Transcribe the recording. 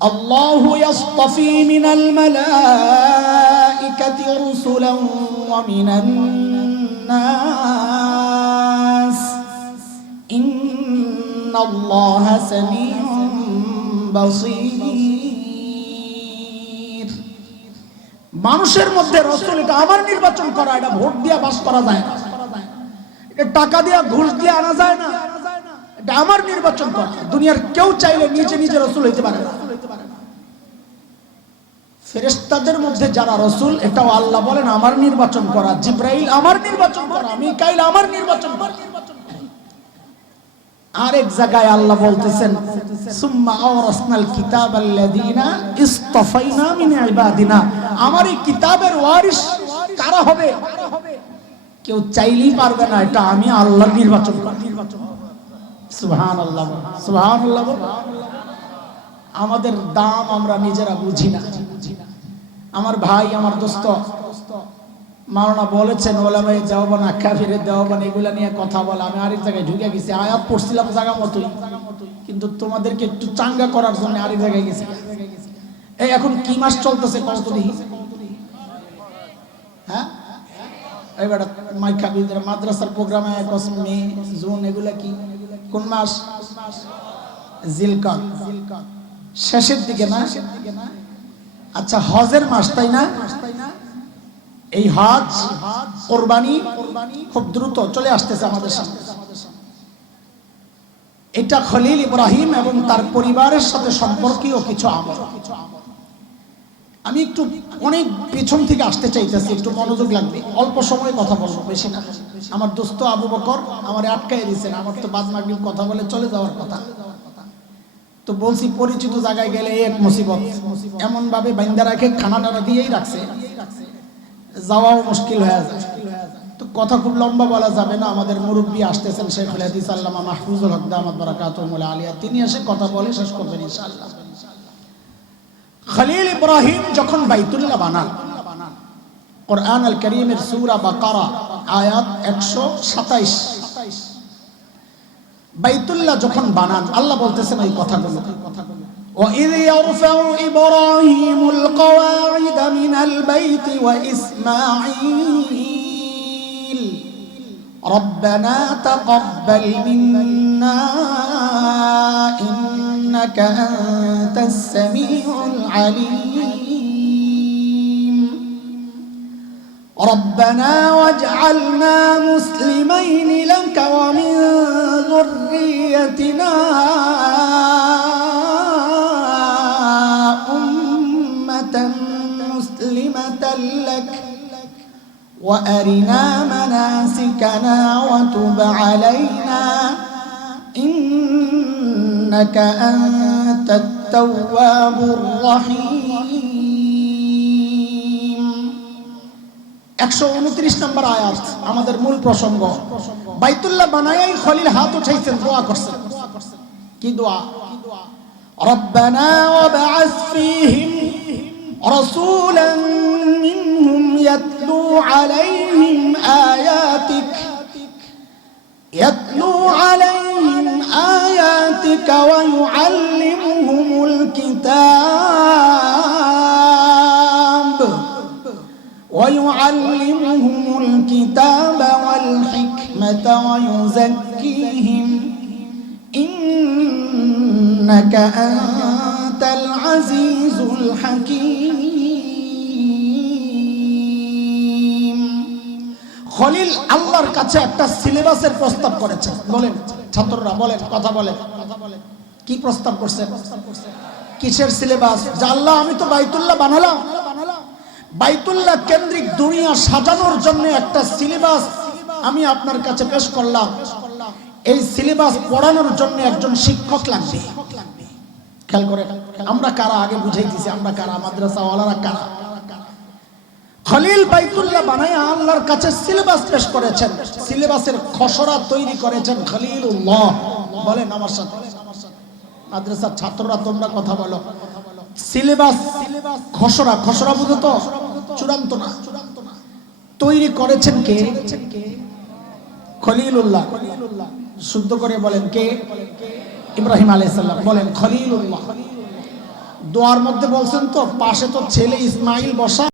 الله يصطفي من الملائكة رسلا ومن الناس إن الله سميع بصير মানুষের মধ্যে রসুল এটা আবার নির্বাচন করা এটা ভোট দিয়া বাস করা যায় না এটা টাকা দিয়া ঘুষ দিয়ে আনা যায় না এটা আমার নির্বাচন করা দুনিয়ার কেউ চাইলে নিজে নিজে রসুল হইতে পারে না ফেরেস্তাদের মধ্যে যারা রসুল, এটাও আল্লাহ বলেন, আমার নির্বাচন করা, জিব্রাইল আমার নির্বাচন করা, মিকাইল আমার নির্বাচন করা। আরেক জায়গায় আল্লাহ বলতেছেন, সুম্মা আওরাসনাল কিতাব আল্লাযীনা ইসতাফাইনা মিন ইবাদিনা। আমার এই কিতাবের ওয়ারিস কারা হবে? কেউ চাইলেই পারবে না, এটা আমি আল্লাহ নির্বাচন করি। সুবহানাল্লাহ সুবহানাল্লাহ আমাদের দাম আমরা নিজেরা বুঝি না। আমার ভাই, আমার দোস্ত, মাওলানা বলেছেন ওলামাই দেওয়ান আখ্যাফিরে দেওয়ান, এগুলা নিয়ে কথা বলে। আমি আরেক জায়গায় ঢুকে গেছি, আয়াত পড়ছিলাম জায়গা মতোই। কিন্তু তোমাদেরকে একটু চাঙ্গা করার জন্য আরেক জায়গায় গেছি। এই এখন কি মাস চলতেছে কত দেখি। হ্যাঁ? এবার মাই খাবি মাদ্রাসার প্রোগ্রামে মে জুন, এগুলা কি? কোন মাস? জিলকন শেষের দিকে না? আচ্ছা হজের মাস, তাই না? এই হজ, কোরবানি খুব দ্রুত চলে আসতেছে আমাদের সামনে। এটা খলিল ইব্রাহিম এবং তার পরিবারের সাথে সম্পর্কীয় কিছু আমল। আমি একটু অনেক পেছন থেকে আসতে চাইতেছি, একটু মনোযোগ লাগবে। অল্প সময় কথা বলব, বেশি না। আমার দোস্ত আবু বকর আমার আটকাই দিয়েছেন, আমার তো বাদ মাগরিব কথা বলে চলে যাওয়ার কথা। তো বলছি, পরিচিত জায়গায় গেলে এক মুসিবত। এমন ভাবে বাইন্দা রাখে খানা টানা দিয়েই রাখছে। যাওয়াও মুশকিল হয়ে যায়। তো কথা খুব লম্বা বলা যাবে না, আমাদের মুরব্বী আসতেছেন শেখ হাদিস আল্লামা মাহফুজুল হক দামাত বারাকাতুল আলিয়া। তিনি এসে কথা বলে শেষ করবেন ইনশাআল্লাহ। খলিল ইব্রাহিম যখন বাইতুল্লাহ বানান কোরআন আল করিমের সূরা বাকারা, আয়াত 127 বাইতুল্লাহ যখন বানান আল্লাহ বলতেছেন এই কথাগুলো وإذ يرفع إبراهيم القواعد من البيت وإسماعيل ربنا تقبل منا إنك أنت السميع العليم ربنا واجعلنا مسلمين لك ومن ذريتنا أمة مسلمة لك وأرنا مناسكنا وتب علينا إنك أنت التواب الرحيم একশো উনত্রিশ নম্বর আয়াত আমাদের মূল প্রসঙ্গ বাইতুল্লাহ বানায়াই খলিল হাত উঠাইছেন দোয়া করছেন কি দোয়া ربنا وابعث فيهم رسولا منهم يتلو عليهم آياتك يتلو عليهم آياتك ويعلمهم الكتاب ويعلمهم الكتاب والحكمة ويزكيهم إنك أنت العزيز الحكيم খলিল আল্লাহর কাছে একটা সিলেবাসের প্রস্তাব করেছে বলেন ছাত্ররা বলেন কথা বলেন কি প্রস্তাব করছে কিসের সিলেবাস যে আল্লাহ আমি তো বাইতুল্লাহ বানালাম বাইতুল্লাহ কেন্দ্রিক দুনিয়া সাজানোর জন্য একটা সিলেবাস আমি আপনার কাছে পেশ করলাম, এই সিলেবাস পড়ানোর জন্য একজন শিক্ষক লাগবে। খেয়াল করে, আমরা কারা আগে বুঝাই দিছি আমরা কারা, মাদ্রাসাওয়ালারা কারা? খলিল বাইতুল্লাহ বানায় আল্লাহর কাছে সিলেবাস পেশ করেছেন। সিলেবাসের খসড়া তৈরি করেছেন খলিলুল্লাহ। বলেন আমার সাথে। মাদ্রাসার ছাত্ররা তোমরা কথা বলো। সিলেবাস খসড়া খসড়া বুঝো তো? চূড়ান্ত না। তৈরি করেছেন কে? খলিলুল্লাহ। শুদ্ধ করে বলেন কে? ইব্রাহিম আলাইসাল্লাম বলেন খলিলুল্লাহ। দোয়ার মধ্যে বলছেন তো, পাশে তো ছেলে ইসমাইল বসা।